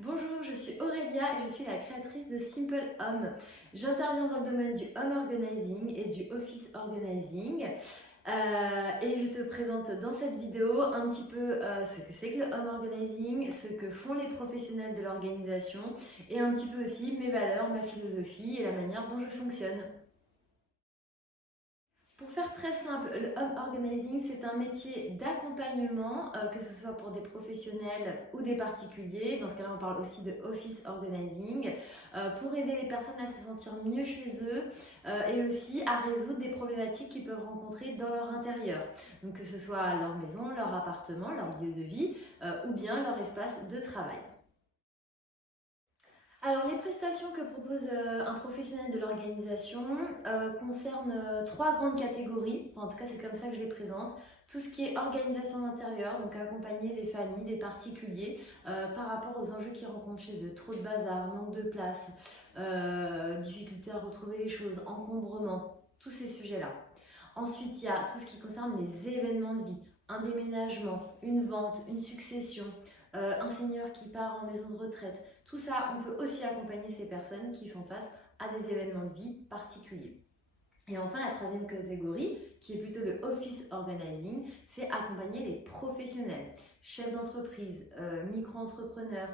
Bonjour, je suis Aurélia et je suis la créatrice de Simple Home. J'interviens dans le domaine du home organizing et du office organizing. Et je te présente dans cette vidéo un petit peu ce que c'est que le home organizing, ce que font les professionnels de l'organisation et un petit peu aussi mes valeurs, ma philosophie et la manière dont je fonctionne. Pour faire très simple, le home organizing, c'est un métier d'accompagnement, que ce soit pour des professionnels ou des particuliers. Dans ce cas-là, on parle aussi de office organizing, pour aider les personnes à se sentir mieux chez eux et aussi à résoudre des problématiques qu'ils peuvent rencontrer dans leur intérieur. Donc que ce soit leur maison, leur appartement, leur lieu de vie ou bien leur espace de travail. Alors, les prestations que propose un professionnel de l'organisation concernent trois grandes catégories. Enfin, en tout cas, c'est comme ça que je les présente. Tout ce qui est organisation d'intérieur, donc accompagner des familles, des particuliers par rapport aux enjeux qu'ils rencontrent chez eux. Trop de bazar, manque de place, difficulté à retrouver les choses, encombrement, tous ces sujets-là. Ensuite, il y a tout ce qui concerne les événements de vie. Un déménagement, une vente, une succession, un senior qui part en maison de retraite. Tout ça, on peut aussi accompagner ces personnes qui font face à des événements de vie particuliers. Et enfin, la troisième catégorie, qui est plutôt le office organizing, c'est accompagner les professionnels, chefs d'entreprise, micro-entrepreneurs,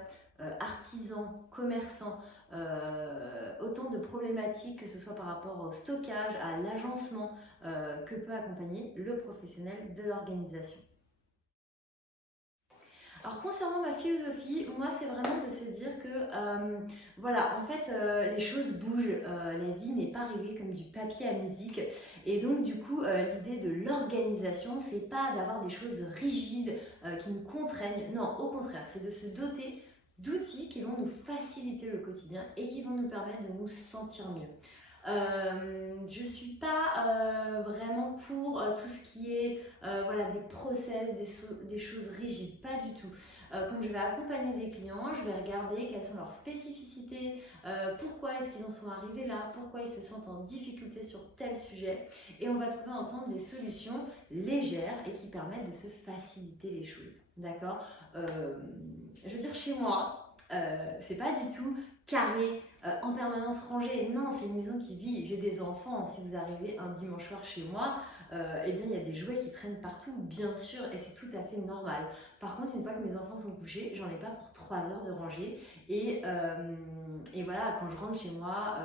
artisans, commerçants, autant de problématiques, que ce soit par rapport au stockage, à l'agencement, que peut accompagner le professionnel de l'organisation. Alors concernant ma philosophie, moi c'est vraiment de se dire que voilà, en fait les choses bougent, la vie n'est pas réglée comme du papier à musique et donc du coup l'idée de l'organisation c'est pas d'avoir des choses rigides qui nous contraignent, non au contraire c'est de se doter d'outils qui vont nous faciliter le quotidien et qui vont nous permettre de nous sentir mieux. Je ne suis pas vraiment pour tout ce qui est voilà, des process, des choses rigides, pas du tout. Quand je vais accompagner des clients, je vais regarder quelles sont leurs spécificités, pourquoi est-ce qu'ils en sont arrivés là, pourquoi ils se sentent en difficulté sur tel sujet, et on va trouver ensemble des solutions légères et qui permettent de se faciliter les choses. D'accord. Je veux dire, chez moi, c'est pas du tout carré, en permanence rangé. Non, c'est une maison qui vit. J'ai des enfants. Si vous arrivez un dimanche soir chez moi, eh bien, il y a des jouets qui traînent partout, bien sûr, et c'est tout à fait normal. Par contre, une fois que mes enfants sont couchés, j'en ai pas pour 3 heures de ranger. Et voilà, quand je rentre chez moi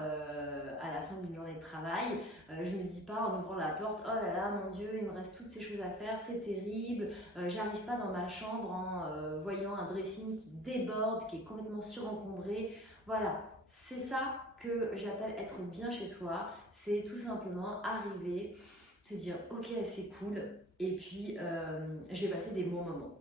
à la fin d'une journée de travail, je me dis pas en ouvrant la porte, oh là là, mon Dieu, il me reste toutes ces choses à faire, c'est terrible. J'arrive pas dans ma chambre en voyant un dressing qui déborde, qui est complètement surencombré. Voilà, c'est ça que j'appelle être bien chez soi. C'est tout simplement arriver, se dire ok c'est cool et puis je vais passer des bons moments.